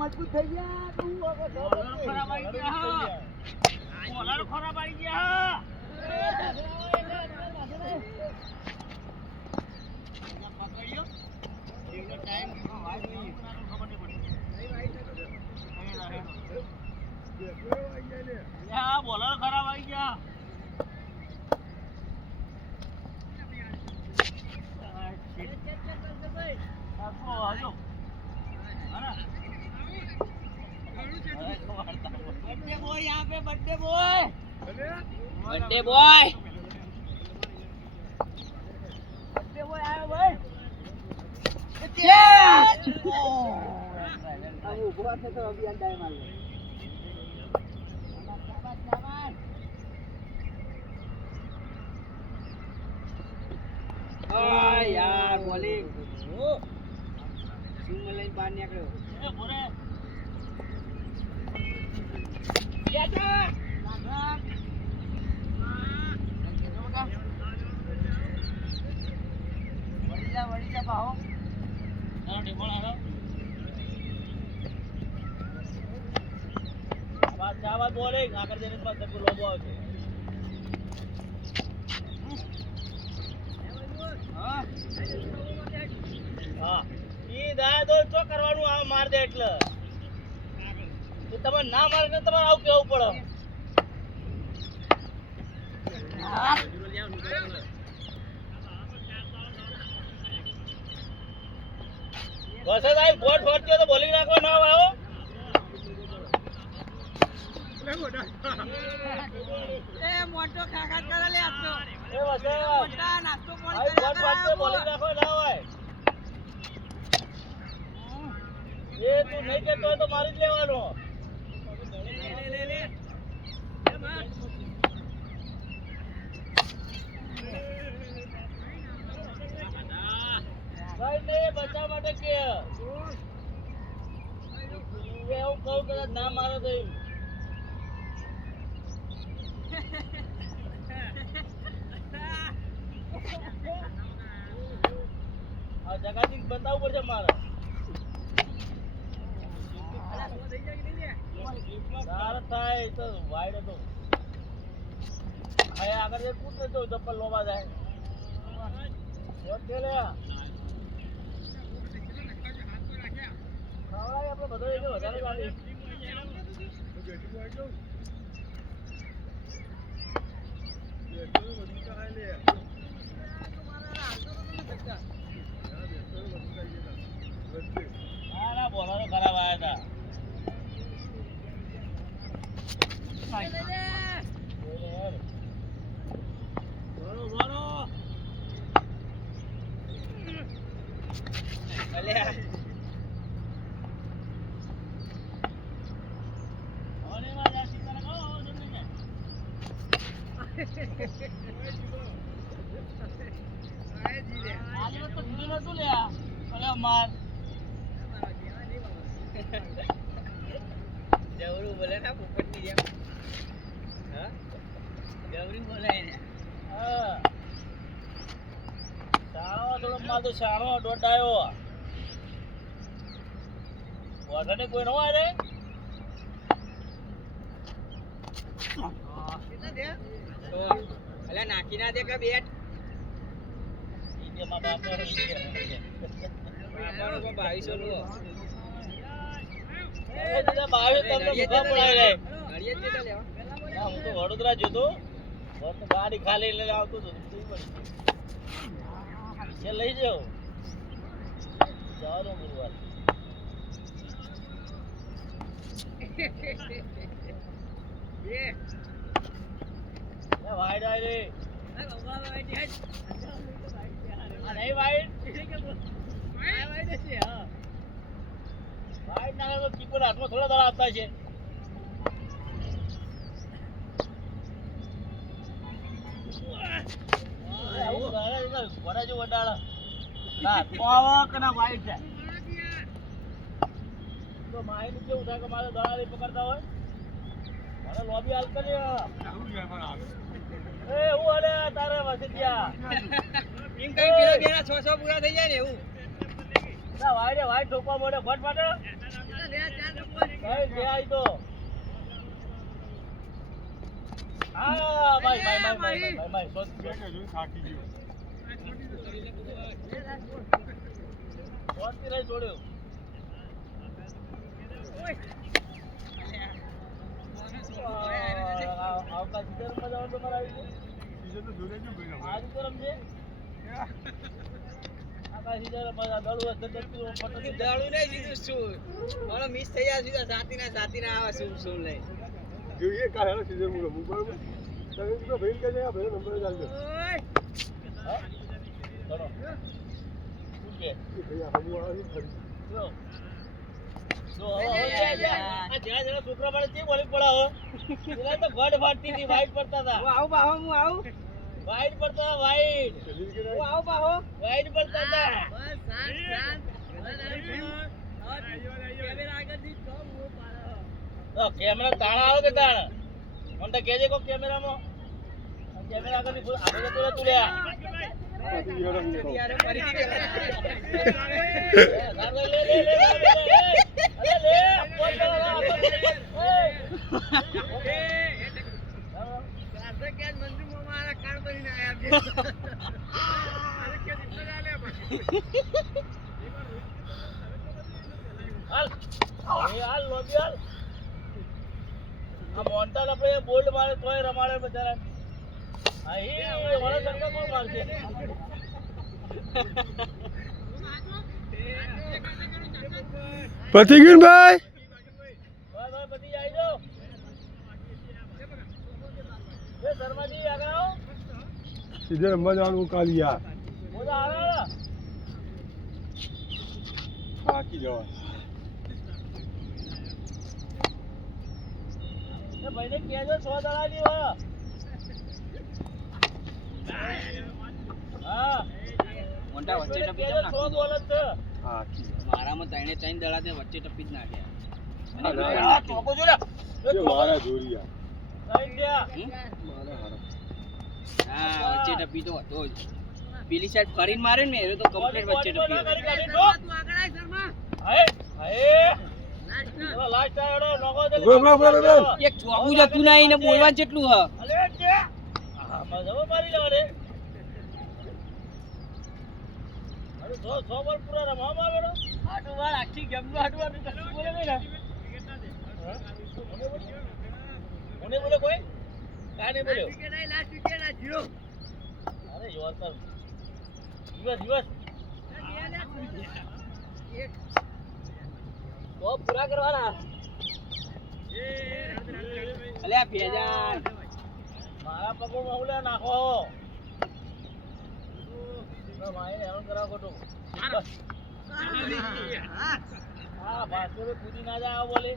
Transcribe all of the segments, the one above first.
મજબૂત થઈ ગયા. તું ખરાબ આવી ગયા કોલર ખરાબ આવી ગયા પકડ્યો ટાઈમ ખબર નહીં પડી બોલર ખરાબ આવી ગયા. Birthday boy. Birthday boy. Birthday boy આવ્યો ભાઈ. Yes. આવું ઉભો થતો અભિયાન ડાય માર્યો. શાબાશ શાબાશ. આ યાર બોલિંગ. શું લઈને બહાર નીકળ્યો? એ બોરે. પાહો બોલિંગ આગળ પાછળ લોબો આવશે હા. ઈ દાય તો કરવાનું, આ માર દે એટલે. તો તમે ના મારે તો તમારે આવું કેવું પડે. બસ આવી બોટ ફરતી તો બોલિંગ નાખવા ના આવો એ મોટો ખાખા કરે લે આજ તો એ વસે મોટા નાસ્તો આવી બોટ ફરતી હોય બોલિંગ નાખવા ના હોય એ તું નહીં કરતો હોય તો મારી જ લેવાનો કઈ નહીં બચા માટે કે કે એવું કહું કદાચ ના મારો તો જગાજી બતાવવું પડશે મારે. તારે થાય તો વાઈડ હતો હવે આગળ જે કૂદ તો ચપ્પલ લોવા જાય. ખવડાય આપણે બધો વધારે ના ના બોલારો ખરાબ આવ્યા હતા બોલો બોલો અલ્યા ઓને માં જા સીતા લગાવો આવો જલ્દી ને આજે તો કીધું નતું લ્યા અલે માર જવરું બોલે ના પોપટની જેમ હા જવરી ને શાણો થોડો માર તો વગરને કોઈ નો હોય રે નાખી ના દે કે બેટ? બાવીસો લે વડોદરા જતો. ગાડી ખાલી લઈને આવતો હતો લઈ જાઓ. જવાનું ગુરુવાર. બે એ વાઈડ આઈ રે આ નહીં વાઈડ વાઈડ ના તો કીપર હાથમાં થોડા દાડા આપતા કેવું થાય કે મારે દળાલી પકડતા હોય? મારે લોબી હાલ કરી એ હું અલે તારે વસતિયા એમ કઈ પેલા બેના છ છ પૂરા થઈ જાય ને એવું? ના વાઈડે વાઈડ ઠોકવા મોડે ફટ ફટ. સાહેબ જે આઈ તો. હા ભાઈ ભાઈ ભાઈ ભાઈ ભાઈ ભાઈ શોધ શોધથી રહી છોડ્યો આવતા સીઝનમાં જવાનું તમારે આવી ગયું? આ રીતે રમજે આખા સીઝનમાં આ દડું હશે તો તું ફટકી દાળું નહીં સીધું શું મારો મિસ થઈ જાય સીધા સાતીના સાતીના આવે શું શું લઈ જોઈએ કાલે હેલો સીઝન હું બરોબર તમે તો ભેલ કે જાય ભેલ નંબર ચાલજો? ચલો. શું કે? ભાઈ હમુ આવે છે છોકરા પડે છે, બોલી પડે તો ગઢ ફાટતી હતી, વાઈટ પડતા હતા. આવું બાહો હું આવું પડતા વાઈટ. હું બાહો વાઈટ પડતા. તો કેમેરા તાણા આવે કે તાણ મને તો કેજે કો કેમેરામાં કેમેરા કરી આપણે તો તું બોલ્ડ મારે તોય રમાડે બચારા હા એ વડા સરકાર કોણ મારશે પ્રતિકભાઈ ભાઈ ભાઈ બધી આવી જાઓ એ શર્માજી આગળ આવો સીધે રમવા જવાનું કાલિયા. યાર આગળ જવા ભાઈને હા મોટા વચ્ચે જાવ. મારામાં ત્રણે ત્રણ દડા તે વચ્ચે ટપી જ નાખ્યા. હા. મારા જોરિયા વચ્ચે ટપી તો હતો જ. પેલી સાઈડ ફરીને મારે ને એ તો કમ્પ્લીટ વચ્ચે ટપી. એક ચોકું જતું નહીં ને બોલવા જેટલું હ અલે, તે. આ મજા મારી લેવા દે. અરે, સો સો બોલ પૂરા રમવામાં આવેલો આટલું વાર આખી ગેમનું આટલું આટલું કશું બોલે કોને બોલ્યો? કોને બોલ્યો કોઈ કાંઈ અરે યોતર દિવસ દિવસ તો પૂરા કરવાના. અલ્યા મારા પગો મહુલે નાખો તો મારે હેરાન કરાવો ખોટું બસ. હા ભાસ્કર કૂદી ના જાય બોલે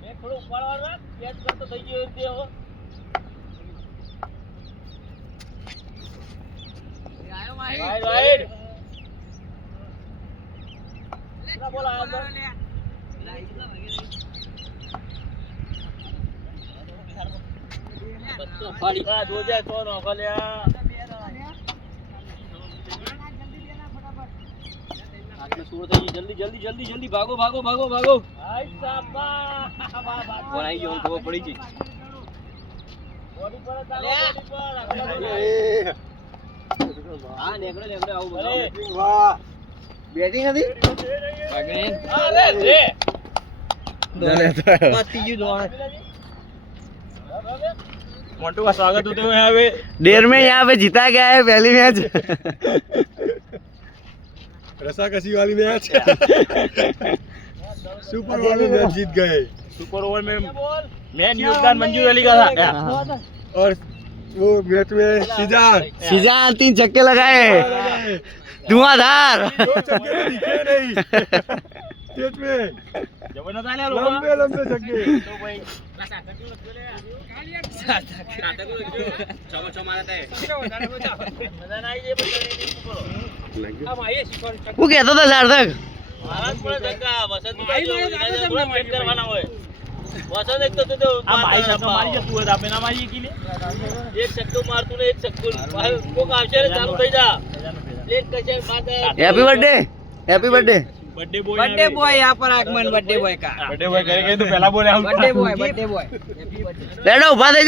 મેં થોડું ઉપાડવાનું કેચ કરતો થઈ ગયો એ રાઈટ રાઈટ બોલ? બધો ફાડી આ જોજે તો નોખો લ્યા હાથમાં સુરો થઈ ગયો જલ્દી જલ્દી જલ્દી જલ્દી ભાગો ભાગો ભાગો ભાગો હાય સાબા વાહ, વાહ. કોણ આવી ગયો ખબર પડી ગઈ બોડી પર જ લાગો, બોડી પર. એ. હા નેકળે નેકળે આવું ભલે. બધું વાહ બેટિંગ હતી ભાગને હા, લે, લે. પતી ગયું દોડ मोन्टू का स्वागत होते हुए यहाँ पे डेढ़ में यहाँ पे जीता गया है पहली मैच रसाकसी वाली मैच सुपर वाली मैच जीत गए सुपर ओवर में मेन योगदान मंजू अली का था और वो मैच में सीजान सीजान तीन छक्के लगाए धुआंधार दो छक्के तो दिखे नहीं સ્ટેજ पे જબરદસ્ત આલે લોકો. લંબે લંબે જગ્ગે તો ભાઈ હું કેતો હતો સાર્થક વસંત એક તો તું આ ભાઈ સાથે મારી જતું હોય આપણે ના મારી કીલે એક સટ્ટો મારતું ને એક સટ્ટો કોક આવશે ને ચાલુ થઈ જા. Happy birthday happy birthday birthday boy birthday boy યહાં પર આગમન બર્થડે બોય કા? બર્થડે બોય કહે કે તો પહેલા બોલે આવું બર્થડે બોય બર્થડે બોય લેડો ઊભા થઈ